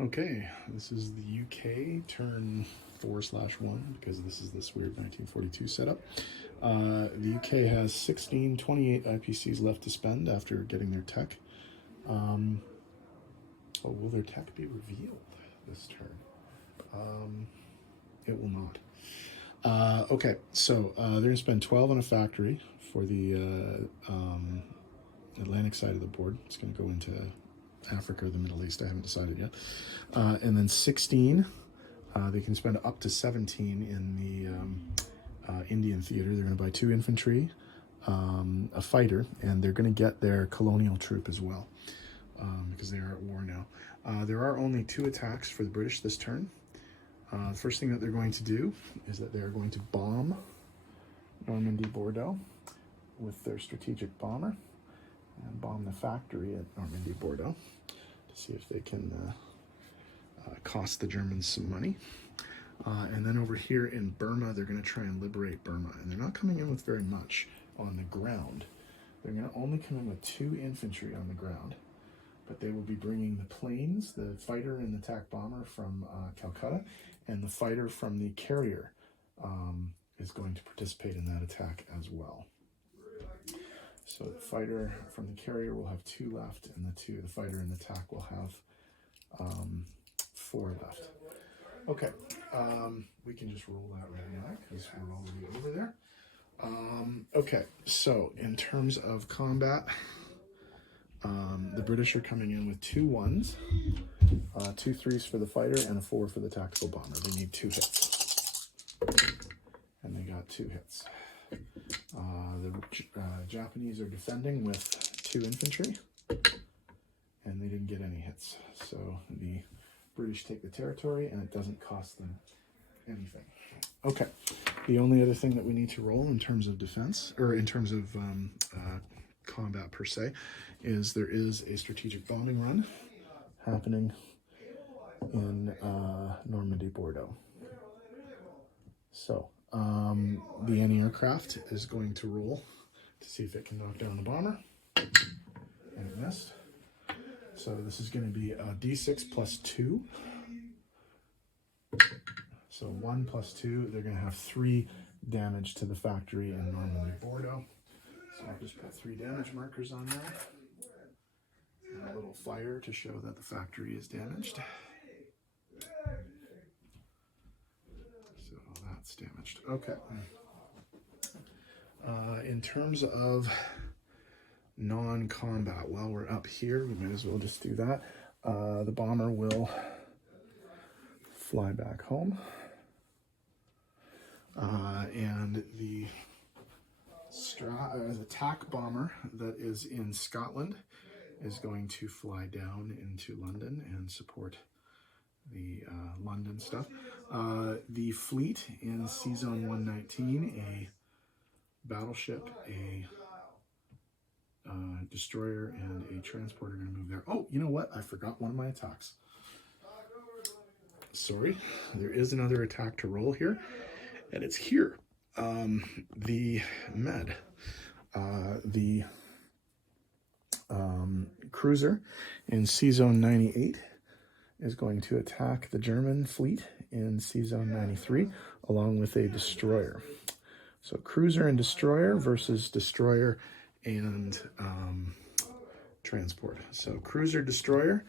Okay, this is the UK turn 4/1 because this is this weird 1942 setup. The UK has 1628 IPCs left to spend after getting their tech. Will their tech be revealed this turn? It will not. Okay, so they're going to spend 12 on a factory for the Atlantic side of the board. It's going to go into Africa or the Middle East. I haven't decided yet. And then 16, they can spend up to 17 in the Indian theater. They're going to buy 2 infantry, a fighter, and they're going to get their colonial troop as well because they are at war now. There are only 2 attacks for the British this turn. The first thing that they're going to do is that they're going to bomb Normandy, Bordeaux with their strategic bomber and bomb the factory at Normandy, Bordeaux to see if they can cost the Germans some money. And then over here in Burma, they're going to try and liberate Burma. And they're not coming in with very much on the ground. They're going to only come in with 2 infantry on the ground. But they will be bringing the planes, the fighter and the attack bomber from Calcutta, and the fighter from the carrier is going to participate in that attack as well. So the fighter from the carrier will have 2 left, and the fighter and the attack will have 4 left. Okay, we can just roll that right now because we're already over there. Okay, so in terms of combat, the British are coming in with 2 1s, 2 3s for the fighter, and a 4 for the tactical bomber. They need 2 hits, and they got 2 hits. The Japanese are defending with 2 infantry, and they didn't get any hits. So the British take the territory, and it doesn't cost them anything. Okay, the only other thing that we need to roll in terms of defense, or in terms of combat per se, is there is a strategic bombing run happening in Normandy, Bordeaux. So the anti-aircraft is going to roll to see if it can knock down the bomber, and it missed. So this is going to be a D6 plus 2. So 1 plus 2, they're going to have 3 damage to the factory in Normandy, Bordeaux. So I'll just put 3 damage markers on there. And a little fire to show that the factory is damaged. So that's damaged. Okay. In terms of non-combat, while we're up here, we might as well just do that. The bomber will fly back home. And the attack bomber that is in Scotland is going to fly down into London and support the London stuff. The fleet in C-Zone 119, a battleship, a destroyer, and a transporter are going to move there. Oh, you know what? I forgot one of my attacks. Sorry. There is another attack to roll here, and it's here. The Med. The cruiser in C-Zone 98 is going to attack the German fleet in C-Zone 93 along with a destroyer. So cruiser and destroyer versus destroyer and transport. So cruiser destroyer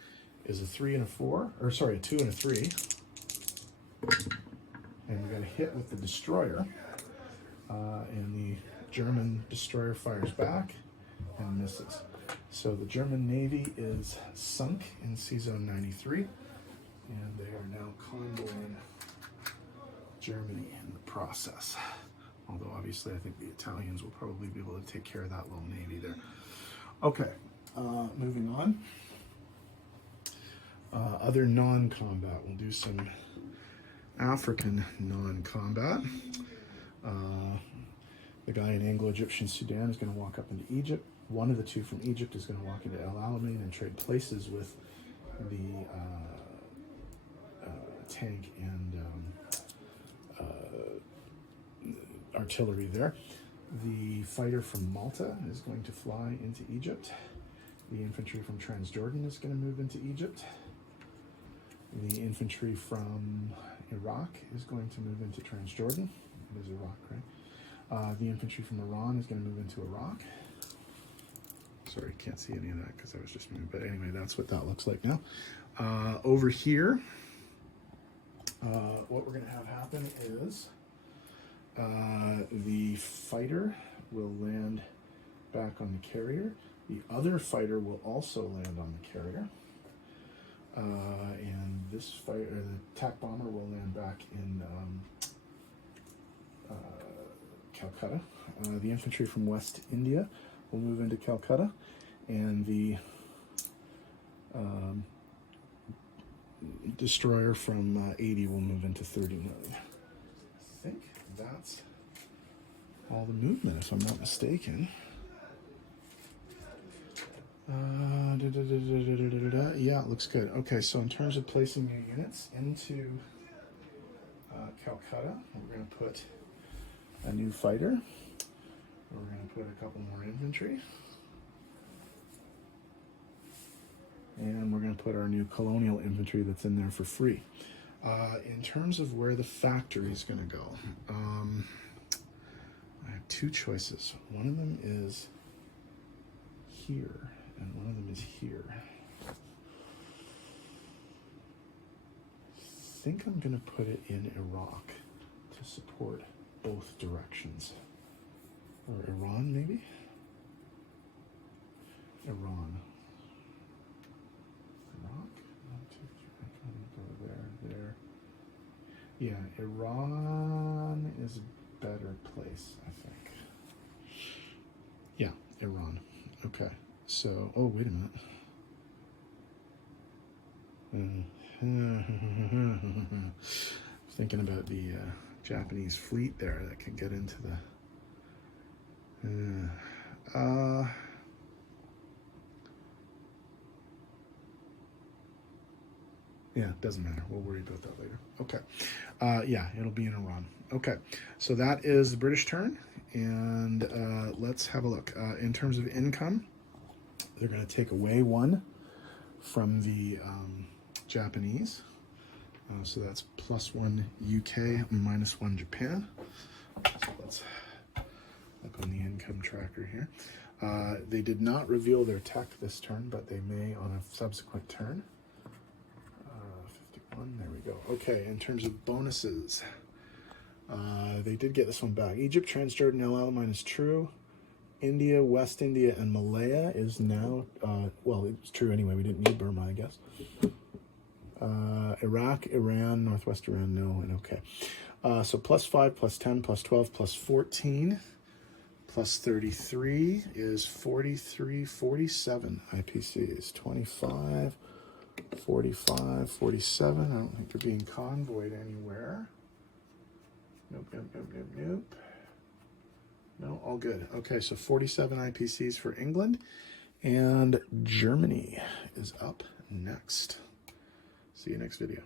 is a 3 and a 4, or sorry, a 2 and a 3. And we got a hit with the destroyer. And the German destroyer fires back and misses. So the German Navy is sunk in C-Zone 93, and they are now convoying Germany in the process. Although obviously I think the Italians will probably be able to take care of that little navy there. Okay, moving on. Other non-combat, we'll do some African non-combat. The guy in Anglo-Egyptian Sudan is going to walk up into Egypt. One of the 2 from Egypt is going to walk into El Alamein and trade places with the tank and artillery there. The fighter from Malta is going to fly into Egypt. The infantry from Transjordan is going to move into Egypt. The infantry from Iraq is going to move into Transjordan. It is Iraq, right? The infantry from Iran is going to move into Iraq. Sorry, can't see any of that because I was just moving. But anyway, that's what that looks like now. Over here, what we're going to have happen is the fighter will land back on the carrier. The other fighter will also land on the carrier. And this fighter, the attack bomber, will land back in Calcutta. The infantry from West India will move into Calcutta, and the destroyer from 80 will move into 39. I think that's all the movement, if I'm not mistaken. Yeah, it looks good. Okay, so in terms of placing new units into Calcutta, we're going to put a new fighter. We're going to put a couple more infantry. And we're going to put our new colonial infantry that's in there for free. In terms of where the factory is going to go, I have two choices. One of them is here, and one of them is here. I think I'm going to put it in Iraq to support both directions. Or Iran, maybe? Iran. Iraq? 1, 2, 3, go there. Yeah, Iran is a better place, I think. Yeah, Iran. Okay. So, oh, wait a minute. Thinking about the Japanese fleet there that can get into the... yeah, it doesn't matter. We'll worry about that later. Okay. Yeah, it'll be in Iran. Okay, so that is the British turn, and let's have a look. In terms of income, they're going to take away 1 from the Japanese. So that's +1 UK, -1 Japan. So let's look on the income tracker here. They did not reveal their tech this turn, but they may on a subsequent turn. 51, there we go. Okay, in terms of bonuses, they did get this one back. Egypt, Transjordan, LL- true. India, West India, and Malaya is now, well, it's true anyway. We didn't need Burma, I guess. Iraq, Iran, Northwest Iran, no, and okay. So +5, +10, +12, +14, +33 is 43, 47 IPCs. 25, 45, 47. I don't think they're being convoyed anywhere. Nope, nope, nope, nope, nope. No, all good. Okay, so 47 IPCs for England, and Germany is up next. See you next video.